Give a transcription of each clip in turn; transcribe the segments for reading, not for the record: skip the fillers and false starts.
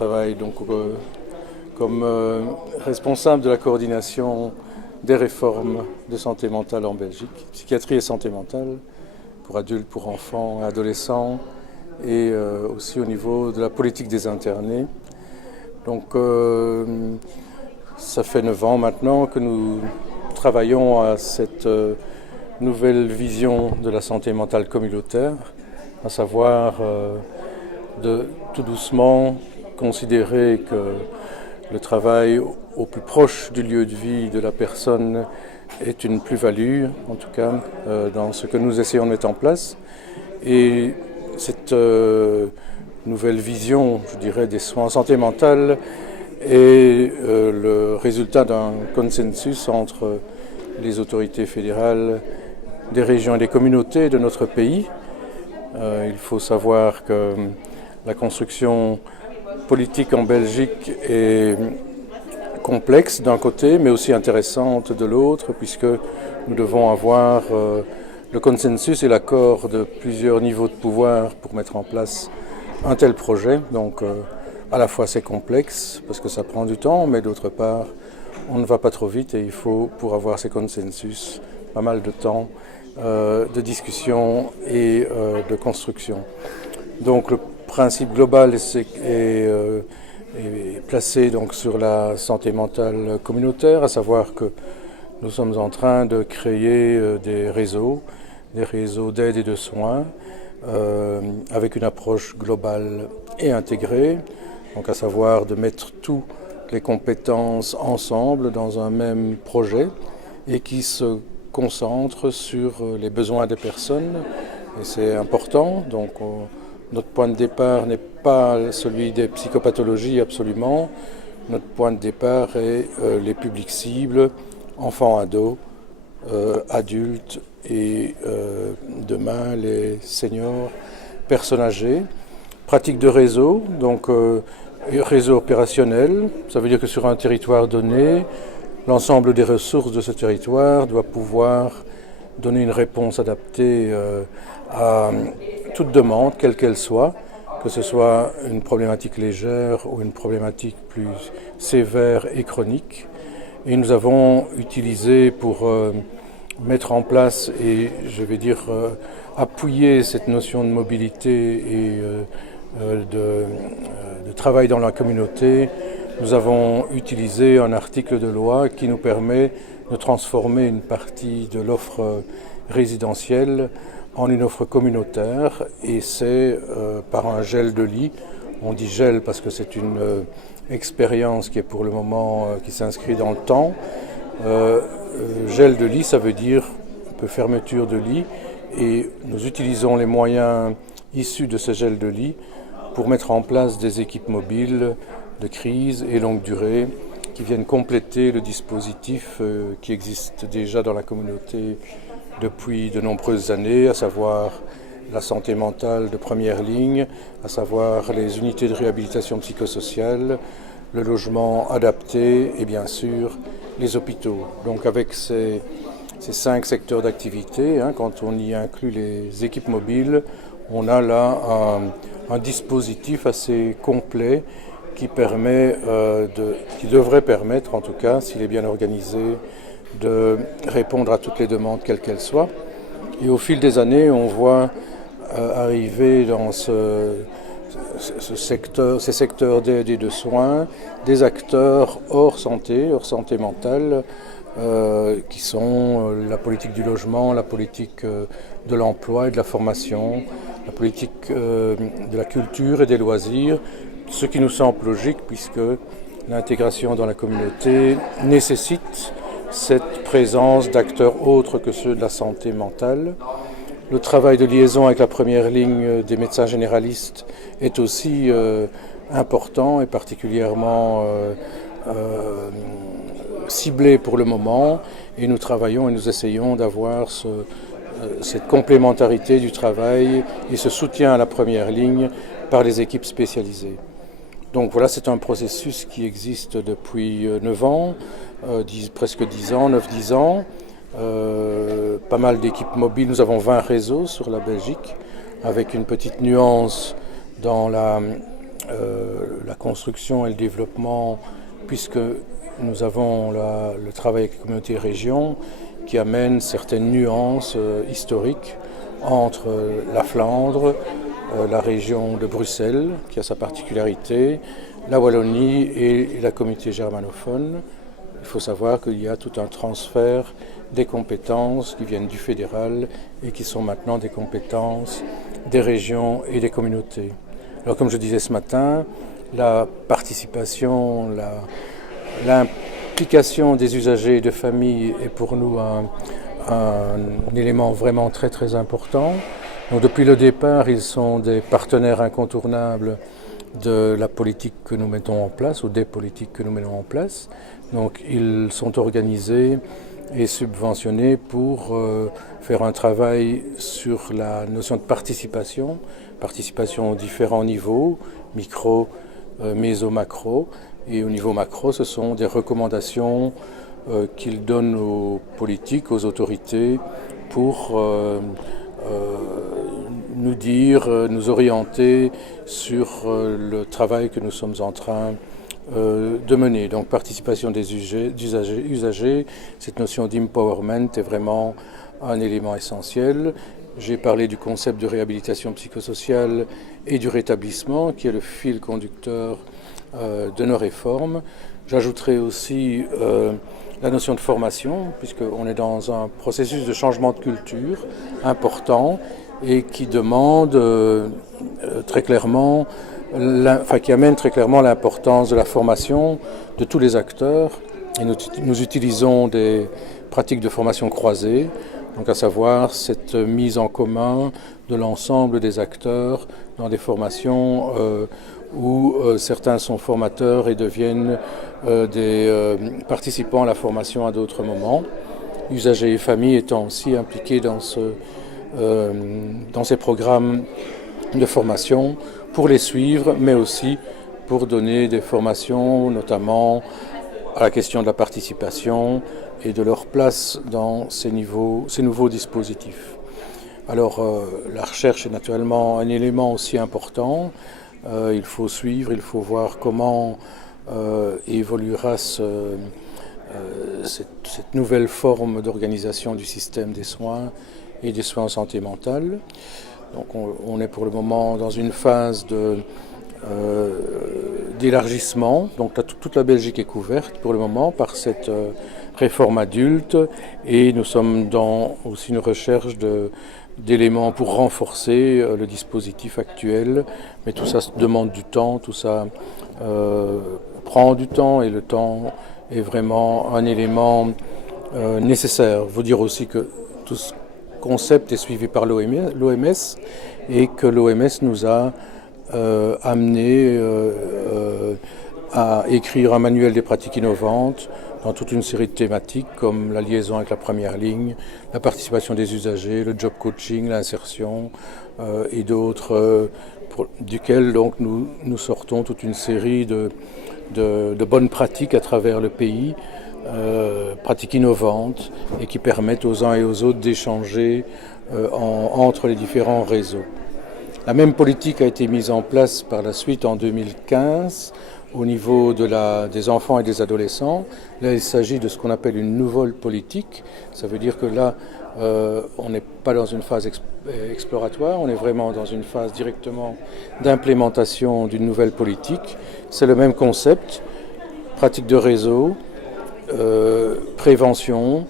travaille donc comme responsable de la coordination des réformes de santé mentale en Belgique, psychiatrie et santé mentale, pour adultes, pour enfants et adolescents, et aussi au niveau de la politique des internés. Donc ça fait 9 ans maintenant que nous travaillons à cette nouvelle vision de la santé mentale communautaire, à savoir de tout doucement considérer que le travail au plus proche du lieu de vie de la personne est une plus-value, en tout cas dans ce que nous essayons de mettre en place. Et cette nouvelle vision, je dirais, des soins en santé mentale est le résultat d'un consensus entre les autorités fédérales, des régions et des communautés de notre pays. Il faut savoir que la construction politique en Belgique est complexe d'un côté, mais aussi intéressante de l'autre, puisque nous devons avoir le consensus et l'accord de plusieurs niveaux de pouvoir pour mettre en place un tel projet. Donc à la fois c'est complexe, parce que ça prend du temps, mais d'autre part, on ne va pas trop vite et il faut, pour avoir ces consensus, pas mal de temps de discussion et de construction. Donc le principe global est placé donc sur la santé mentale communautaire, à savoir que nous sommes en train de créer des réseaux d'aide et de soins avec une approche globale et intégrée, donc à savoir de mettre toutes les compétences ensemble dans un même projet et qui se concentre sur les besoins des personnes, et c'est important. Donc notre point de départ n'est pas celui des psychopathologies absolument. Notre point de départ est les publics cibles, enfants, ados, adultes et demain les seniors, personnes âgées. Pratique de réseau, donc réseau opérationnel, ça veut dire que sur un territoire donné, l'ensemble des ressources de ce territoire doit pouvoir donner une réponse adaptée à toute demande, quelle qu'elle soit, que ce soit une problématique légère ou une problématique plus sévère et chronique. Et nous avons utilisé pour mettre en place et, je vais dire, appuyer cette notion de mobilité et de travail dans la communauté, nous avons utilisé un article de loi qui nous permet de transformer une partie de l'offre résidentielle en une offre communautaire, et c'est par un gel de lit. On dit gel parce que c'est une expérience qui est pour le moment qui s'inscrit dans le temps. Gel de lit, ça veut dire un peu fermeture de lit, et nous utilisons les moyens issus de ce gel de lit pour mettre en place des équipes mobiles de crise et longue durée qui viennent compléter le dispositif qui existe déjà dans la communauté depuis de nombreuses années, à savoir la santé mentale de première ligne, à savoir les unités de réhabilitation psychosociale, le logement adapté et bien sûr les hôpitaux. Donc avec ces 5 secteurs d'activité, quand on y inclut les équipes mobiles, on a là un dispositif assez complet qui devrait permettre, en tout cas, s'il est bien organisé, de répondre à toutes les demandes, quelles qu'elles soient. Et au fil des années, on voit arriver dans ces secteurs d'aide et de soins, des acteurs hors santé mentale, qui sont la politique du logement, la politique de l'emploi et de la formation, la politique de la culture et des loisirs, ce qui nous semble logique puisque l'intégration dans la communauté nécessite cette présence d'acteurs autres que ceux de la santé mentale. Le travail de liaison avec la première ligne des médecins généralistes est aussi important et particulièrement ciblé pour le moment, et nous travaillons et nous essayons d'avoir cette complémentarité du travail et ce soutien à la première ligne par les équipes spécialisées. Donc voilà, c'est un processus qui existe depuis 9 ans, presque 10 ans, 9-10 ans. Pas mal d'équipes mobiles, nous avons 20 réseaux sur la Belgique, avec une petite nuance dans la la construction et le développement, puisque nous avons le travail avec les communautés régions qui amène certaines nuances historiques entre la Flandre, la région de Bruxelles, qui a sa particularité, la Wallonie et la communauté germanophone. Il faut savoir qu'il y a tout un transfert des compétences qui viennent du fédéral et qui sont maintenant des compétences des régions et des communautés. Alors comme je disais ce matin, la participation, l'implication des usagers et de familles est pour nous un élément vraiment très très important. Donc depuis le départ, ils sont des partenaires incontournables de la politique que nous mettons en place ou des politiques que nous mettons en place. Donc ils sont organisés et subventionnés pour faire un travail sur la notion de participation aux différents niveaux, micro, méso, macro. Et au niveau macro, ce sont des recommandations qu'ils donnent aux politiques, aux autorités pour nous dire, nous orienter sur le travail que nous sommes en train de mener. Donc participation des usagers, cette notion d'empowerment est vraiment un élément essentiel. J'ai parlé du concept de réhabilitation psychosociale et du rétablissement qui est le fil conducteur de nos réformes. J'ajouterai aussi la notion de formation, puisqu'on est dans un processus de changement de culture important et qui demande très clairement, qui amène très clairement l'importance de la formation de tous les acteurs. Et nous utilisons des pratiques de formation croisée, donc à savoir cette mise en commun de l'ensemble des acteurs dans des formations où certains sont formateurs et deviennent des participants à la formation à d'autres moments. Usagers et familles étant aussi impliqués dans ces programmes de formation pour les suivre, mais aussi pour donner des formations, notamment à la question de la participation et de leur place dans ces nouveaux dispositifs. Alors, la recherche est naturellement un élément aussi important. Il faut suivre, il faut voir comment évoluera cette nouvelle forme d'organisation du système des soins et des soins en santé mentale. Donc on est pour le moment dans une phase d'élargissement. Donc toute la Belgique est couverte pour le moment par cette réforme adulte et nous sommes dans aussi une recherche d'éléments pour renforcer le dispositif actuel. Mais tout ça demande du temps, tout ça prend du temps et le temps est vraiment un élément nécessaire. Il faut dire aussi que tout ce concept est suivi par l'OMS et que l'OMS nous a amené à écrire un manuel des pratiques innovantes dans toute une série de thématiques comme la liaison avec la première ligne, la participation des usagers, le job coaching, l'insertion et d'autres duquel donc nous sortons toute une série de bonnes pratiques à travers le pays, pratiques innovantes et qui permettent aux uns et aux autres d'échanger entre les différents réseaux. La même politique a été mise en place par la suite en 2015 au niveau des enfants et des adolescents. Là, il s'agit de ce qu'on appelle une nouvelle politique. Ça veut dire que là, on n'est pas dans une phase exploratoire, on est vraiment dans une phase directement d'implémentation d'une nouvelle politique. C'est le même concept, pratique de réseau, prévention,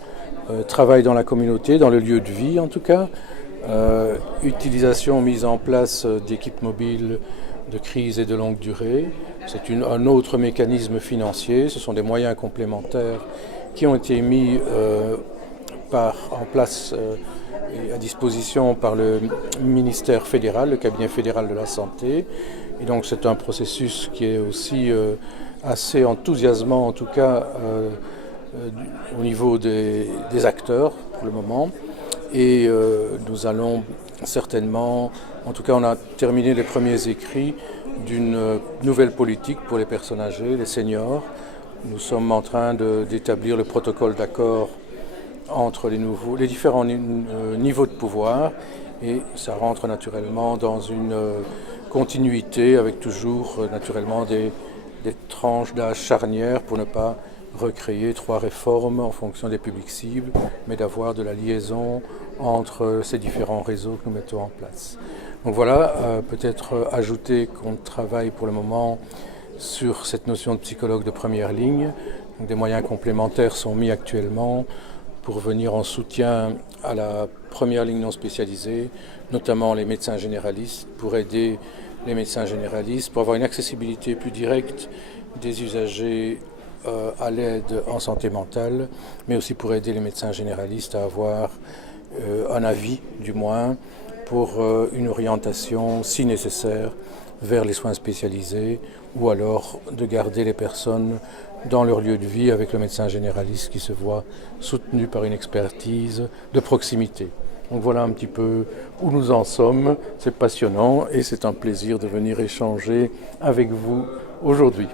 travail dans la communauté, dans le lieu de vie en tout cas, utilisation, mise en place d'équipes mobiles de crise et de longue durée. C'est un autre mécanisme financier, ce sont des moyens complémentaires qui ont été mis en place et à disposition par le ministère fédéral, le cabinet fédéral de la santé. Et donc c'est un processus qui est aussi assez enthousiasmant, en tout cas au niveau des acteurs pour le moment. Et nous allons certainement, en tout cas on a terminé les premiers écrits d'une nouvelle politique pour les personnes âgées, les seniors. Nous sommes en train d'établir le protocole d'accord entre les différents niveaux de pouvoir et ça rentre naturellement dans une continuité avec toujours naturellement des tranches d'âge charnières pour ne pas recréer 3 réformes en fonction des publics cibles, mais d'avoir de la liaison entre ces différents réseaux que nous mettons en place. Donc voilà, peut-être ajouter qu'on travaille pour le moment sur cette notion de psychologue de première ligne. Donc des moyens complémentaires sont mis actuellement pour venir en soutien à la première ligne non spécialisée, notamment les médecins généralistes, pour aider les médecins généralistes, pour avoir une accessibilité plus directe des usagers à l'aide en santé mentale, mais aussi pour aider les médecins généralistes à avoir un avis, du moins, pour une orientation, si nécessaire, vers les soins spécialisés, ou alors de garder les personnes dans leur lieu de vie avec le médecin généraliste qui se voit soutenu par une expertise de proximité. Donc voilà un petit peu où nous en sommes. C'est passionnant et c'est un plaisir de venir échanger avec vous aujourd'hui.